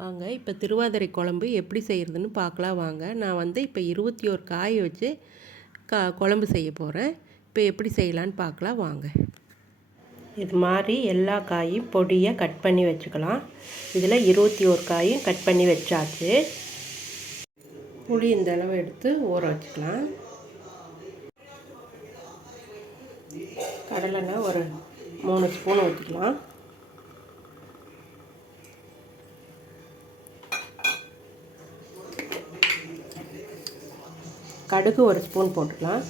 வாங்க இப்போ திருவாதிரை குழம்பு எப்படி செய்கிறதுன்னு பார்க்கலாம் வாங்க. நான் இப்போ 21 காய் வச்சு குழம்பு செய்ய போகிறேன். இப்போ எப்படி செய்யலான்னு பார்க்கலாம் வாங்க. இது மாதிரி எல்லா காயும் பொடியாக கட் பண்ணி வச்சுக்கலாம். இதில் 21 காயும் கட் பண்ணி வச்சாச்சு. புளி இந்த அளவு எடுத்து ஊற வச்சுக்கலாம். கடலெண்ணெய் ஒரு 3 ஸ்பூன் ஊற்றிக்கலாம். கடுகு ஒரு ஸ்பூன் போட்டுக்கலாம்.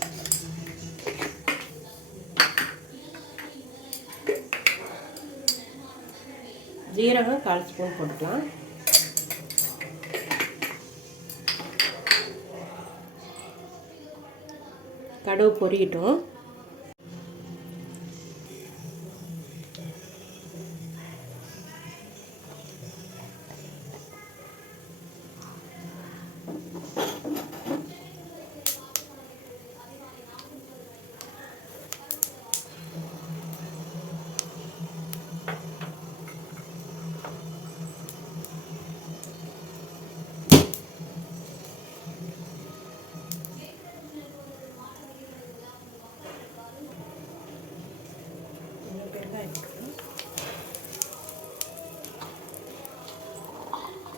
ஜீரகம் 1/4 ஸ்பூன் போட்டுக்கலாம். கடுகு பொரியட்டும்.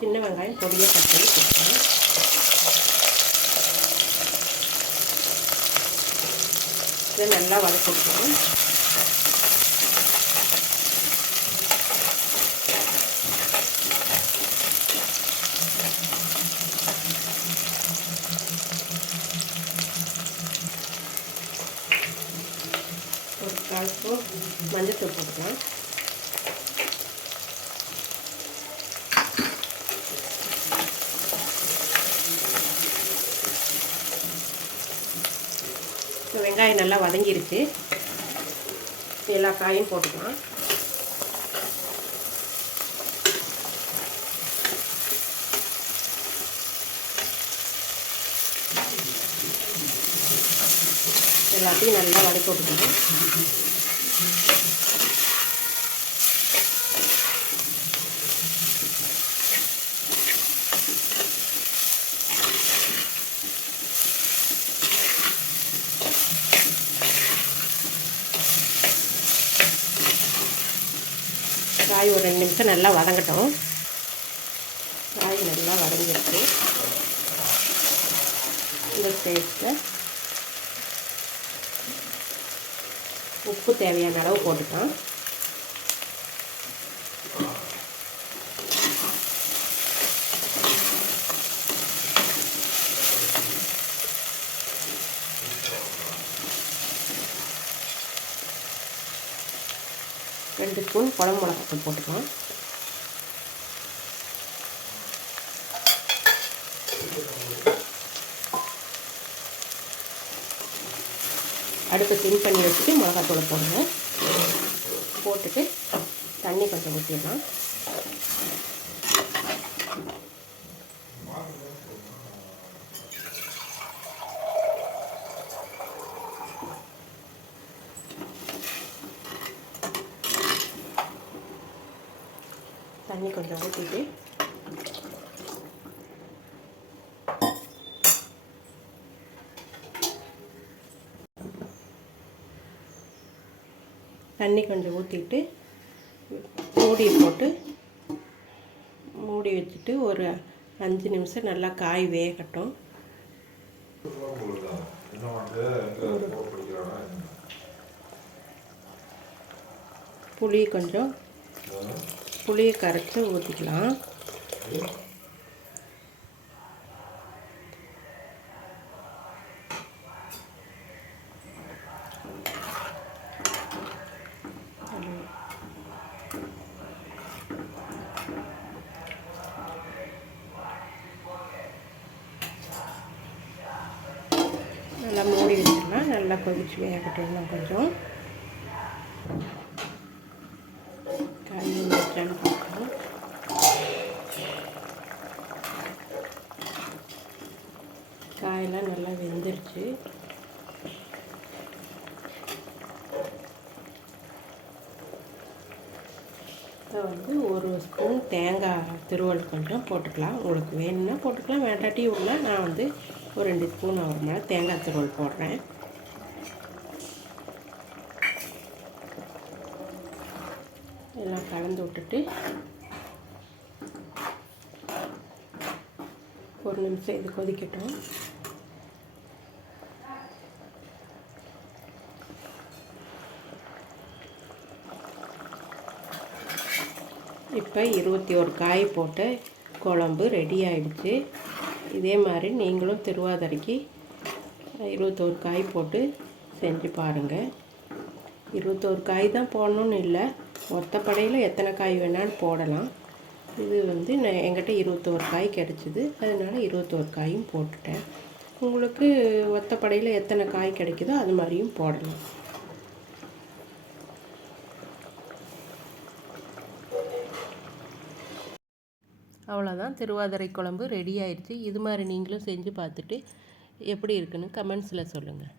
சின்ன வெங்காயம் பொடியாக கட் பண்ணி கொடுப்பேன். இதை நல்லா வதக்கிக்கலாம். ஒரு 1/4 ஸ்பூன் மஞ்சள் போட்டுக்கலாம். இப்போ வெங்காயம் நல்லா வதங்கிருச்சு. எல்லா காயும் போட்டுக்கலாம். எல்லாத்தையும் நல்லா வதக்கி விட்டுக்கணும். காய் ஒரு 2 நிமிஷம் நல்லா வதங்கட்டும். காய் நல்லா வதங்கிடுச்சு. இந்த ஸ்டேஜில் உப்பு தேவையான அளவு போட்டுக்கலாம். ரெண்டு ஸ்பூன் குழம்பு மிளகாத்தூள் போட்டுக்கலாம். அடுப்பை சிம் பண்ணி வச்சுட்டு மிளகாத்தூளை போடுங்க. போட்டுட்டு தண்ணி கொஞ்சம் ஊற்றிடலாம். தண்ணி கொஞ்சம் ஊற்றிட்டு மூடி போட்டு மூடி வச்சுட்டு ஒரு 5 நிமிஷம் நல்லா காய் வேகட்டும். புளியை கரைச்சி ஊற்றிக்கலாம். நல்லா மூடி வச்சிடலாம். நல்லா கொதிச்சு வேகட்டும். கொஞ்சம் காய் வச்சான்னு பார்க்கலாம். காயெல்லாம் நல்லா வெந்துருச்சு. வந்து ஒரு ஸ்பூன் தேங்காய் திருவல் கொஞ்சம் போட்டுக்கலாம். உங்களுக்கு வேணும்னா போட்டுக்கலாம், வேண்டாட்டி விடல. நான் வந்து ஒரு 2 ஸ்பூன் ஆகிற மேலே தேங்காய் திருவல் போடுறேன். எல்லாம் கலந்து விட்டுட்டு ஒரு நிமிஷம் இது கொதிக்கட்டும். இப்போ 21 காய் போட்டு குழம்பு ரெடி ஆகிடுச்சு. இதே மாதிரி நீங்களும் திருவாதிரைக்கு 21 காய் போட்டு செஞ்சு பாருங்கள். 21 காய் தான் போடணுன்னு இல்லை, ஒத்தப்படையில் எத்தனை காய் வேணாலும் போடலாம். இது வந்து நான் என்கிட்ட 21 காய் கிடச்சிது, அதனால் 21 காயும் போட்டுட்டேன். உங்களுக்கு ஒத்தப்படையில் எத்தனை காய் கிடைக்குதோ அது மாதிரியும் போடலாம். அவ்வளோதான், திருவாதிரை குழம்பு ரெடி ஆயிடுச்சு. இது மாதிரி நீங்களும் செஞ்சு பார்த்துட்டு எப்படி இருக்குன்னு கமெண்ட்ஸில் சொல்லுங்கள்.